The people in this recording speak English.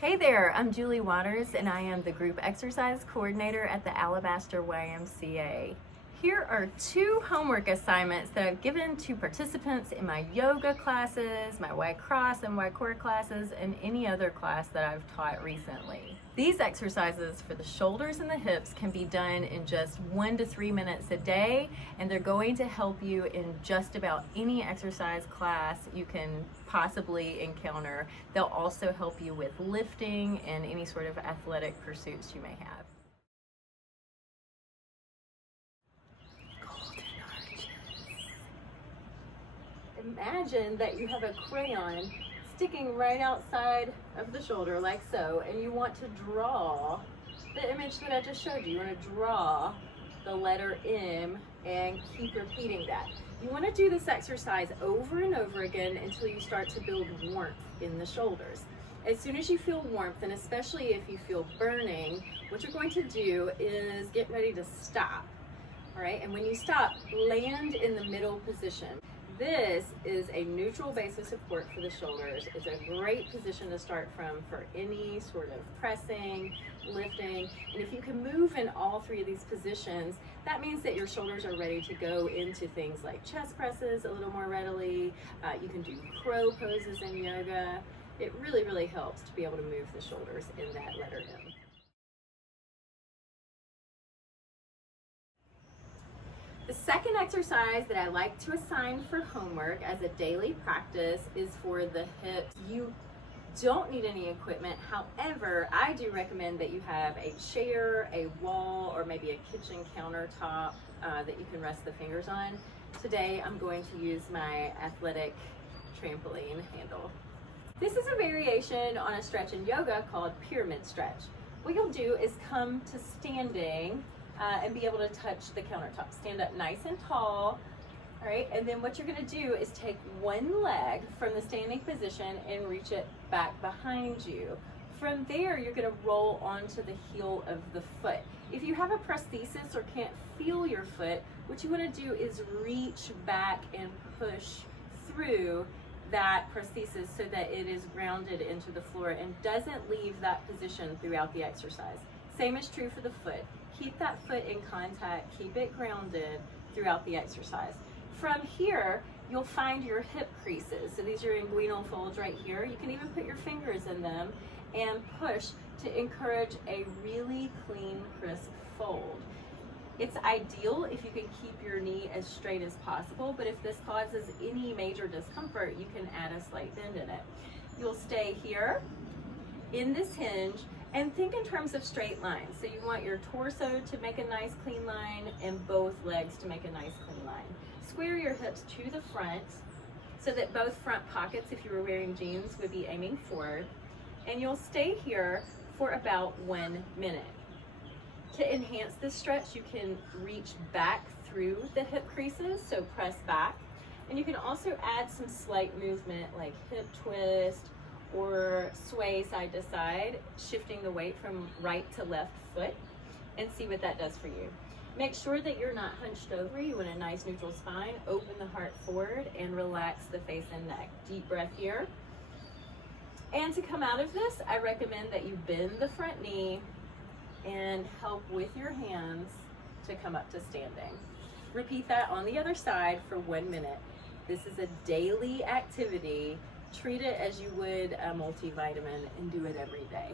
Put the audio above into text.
Hey there, I'm Julie Waters and I am the group exercise coordinator at the Alabaster YMCA. Here are 2 homework assignments that I've given to participants in my yoga classes, my Y Cross and Y Core classes, and any other class that I've taught recently. These exercises for the shoulders and the hips can be done in just 1 to 3 minutes a day, and they're going to help you in just about any exercise class you can possibly encounter. They'll also help you with lifting and any sort of athletic pursuits you may have. Imagine that you have a crayon sticking right outside of the shoulder like so, and you want to draw the image that I just showed you. You want to draw the letter M and keep repeating that. You want to do this exercise over and over again until you start to build warmth in the shoulders. As soon as you feel warmth, and especially if you feel burning, what you're going to do is get ready to stop. All right, and when you stop, land in the middle position. This is a neutral base of support for the shoulders. It's a great position to start from for any sort of pressing, lifting, and if you can move in all 3 of these positions, that means that your shoulders are ready to go into things like chest presses a little more readily. You can do crow poses in yoga. It really, really helps to be able to move the shoulders in that letter M. The second exercise that I like to assign for homework as a daily practice is for the hips. You don't need any equipment. However, I do recommend that you have a chair, a wall, or maybe a kitchen countertop that you can rest the fingers on. Today, I'm going to use my athletic trampoline handle. This is a variation on a stretch in yoga called pyramid stretch. What you'll do is come to standing and be able to touch the countertop. Stand up nice and tall, all right? And then what you're gonna do is take one leg from the standing position and reach it back behind you. From there, you're gonna roll onto the heel of the foot. If you have a prosthesis or can't feel your foot, what you wanna do is reach back and push through that prosthesis so that it is grounded into the floor and doesn't leave that position throughout the exercise. Same is true for the foot. Keep that foot in contact, keep it grounded throughout the exercise. From here, you'll find your hip creases. So these are inguinal folds right here. You can even put your fingers in them and push to encourage a really clean, crisp fold. It's ideal if you can keep your knee as straight as possible, but if this causes any major discomfort, you can add a slight bend in it. You'll stay here in this hinge and think in terms of straight lines. So you want your torso to make a nice clean line and both legs to make a nice clean line. Square your hips to the front so that both front pockets, if you were wearing jeans, would be aiming forward. And you'll stay here for about 1 minute. To enhance this stretch, you can reach back through the hip creases, so press back. And you can also add some slight movement like hip twist, or sway side to side, shifting the weight from right to left foot, and see what that does for you. Make sure that you're not hunched over. You want a nice neutral spine. Open the heart forward and relax the face and neck. Deep breath here. And to come out of this, I recommend that you bend the front knee and help with your hands to come up to standing. Repeat that on the other side for 1 minute. This is a daily activity. Treat it as you would a multivitamin and do it every day.